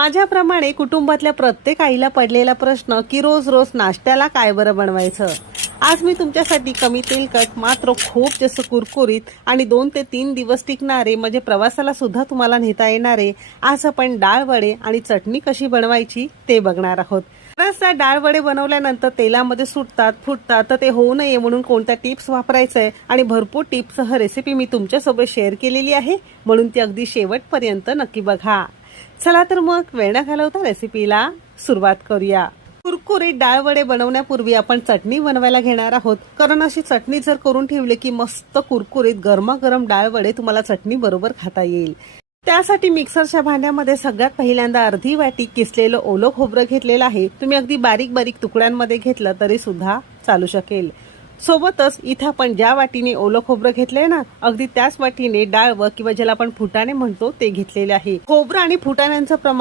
माझ्याप्रमाणे कुटुंबातल्या प्रत्येक आईला पडलेला प्रश्न की रोज रोज नाश्त्याला काय बरं बनवायचं. आज मी तुमच्यासाठी कमी तेलकट मात्र खूप जास्त कुरकुरीत आणि 2 ते 3 दिवस टिकणारे म्हणजे प्रवासाला सुद्धा तुम्हाला नेता येणारे आज आपण डाळ वडे आणि चटणी कशी बनवायची ते बघणार आहोत. बऱ्याचदा डाळ वडे बनवल्यानंतर तेलामध्ये सुटतात फुटतात, तर ते होऊ नये म्हणून कोणत्या टिप्स वापरायचंय आणि भरपूर टिप्ससह रेसिपी मी तुमच्यासोबत शेअर केलेली आहे, म्हणून ती अगदी शेवटपर्यंत नक्की बघा. चला तर मग वेळ न घालवता रेसिपीला सुरुवात करूया. कुरकुरीत डाळ वडे बनवण्यापूर्वी आपण चटणी बनवायला घेणार आहोत, कारण अशी चटणी जर करून ठेवली की मस्त कुरकुरीत गरमागरम डाळ वडे तुम्हाला चटणी बरोबर खाता येईल. त्यासाठी मिक्सरच्या भांड्यामध्ये सगळ्यात पहिल्यांदा अर्धी वाटी किसलेलं ओलं खोबरं घेतलेलं आहे. तुम्ही अगदी बारीक बारीक तुकड्यांमध्ये घेतलं तरी सुद्धा चालू शकेल. सोबतच इथे आपण ज्या वाटीने ओलं खोबरं घेतलंय ना, अगदी त्याच वाटीने डाळ व किंवा ज्याला आपण फुटाणे म्हणतो ते घेतलेले आहे. खोबरं आणि फुटाण्यांचं प्रमाण